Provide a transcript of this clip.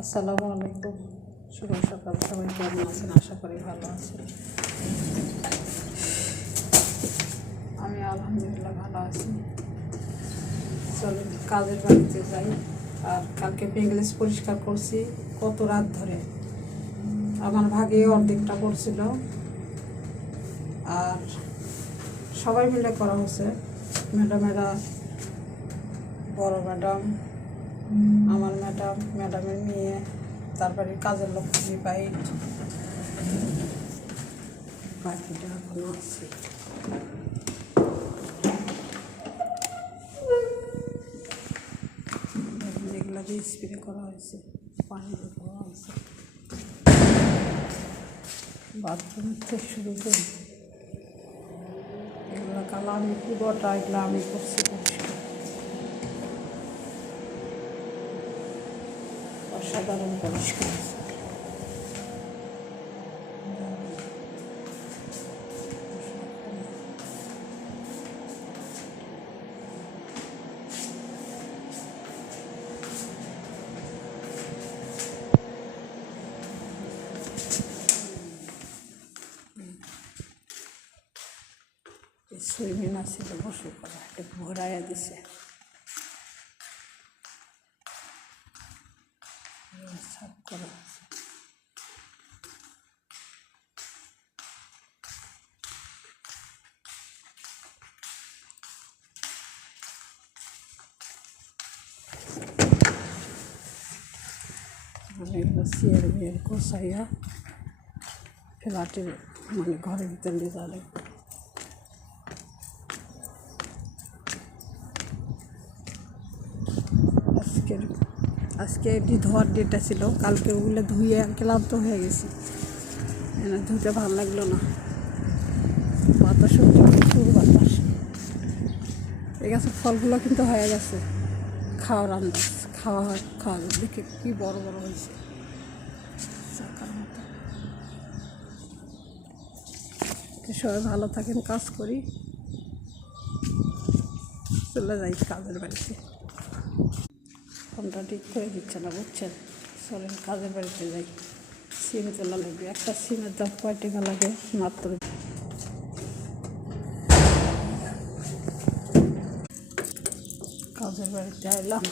আসসালামু আলাইকুম, শুভ সকাল। সবাই কেমন আছেন? আশা করি ভালো আছেন। আমি আলহামদুলিল্লাহ ভালো আছি। চলেন কাজের বাড়িতে যাই। আর কালকে পেঙ্গলিশ পরিষ্কার করছি কত রাত ধরে। আমার ভাগে অর্ধেকটা পড়ছিল, আর সবাই মিলে করা হয়েছে। ম্যাডামেরা, বড় ম্যাডাম, আমার ম্যাডাম, ম্যাডামের মেয়ে, তারপরে কাজের লোক পাই, বাকিটা এখনো আছে। এগুলো দিয়ে স্প্রে করা হয়েছে, পানি দেওয়া হয়েছে। বাথরুম থেকে শুরু করে এগুলো কালো আমি পুরোটা এগুলো আমি করছি পরিষ্কার। অসাধারণ পরিষ্কার। সুইমিং আছিল বসু করা, এটা ঘোরাইয়া দিছে। সাফ করা এগুলো চেয়ার মেয়ের কষাইয়া ফ্ল্যাটের মানে ঘরের ভিতরে নিয়ে যাওয়া লাগবে। আজকে এটি ধোয়ার ডেটা ছিল, কালকে ওগুলো ধুয়ে ক্লান্ত হয়ে গেছি। ধুতে ভালো লাগলো না, বাতাস প্রচুর বাতাস। এই গাছের ফলগুলো কিন্তু হয়ে গেছে, খাওয়ার আন্দাজ, খাওয়া যাবে। দেখে কি বড় বড় হয়েছে, চাকার মতো। সবাই ভালো থাকেন, কাজ করি, চলে যাই কাজের বাড়িতে। ফোনটা ঠিক করে দিচ্ছে না, বুঝছেন? চলেন কাজের বাড়িতে যাই। সিম তোলা লাগবে, একটা সিমের দাম কয় টাকা লাগে? মাত্র। কাজের বাড়িতে এলাম।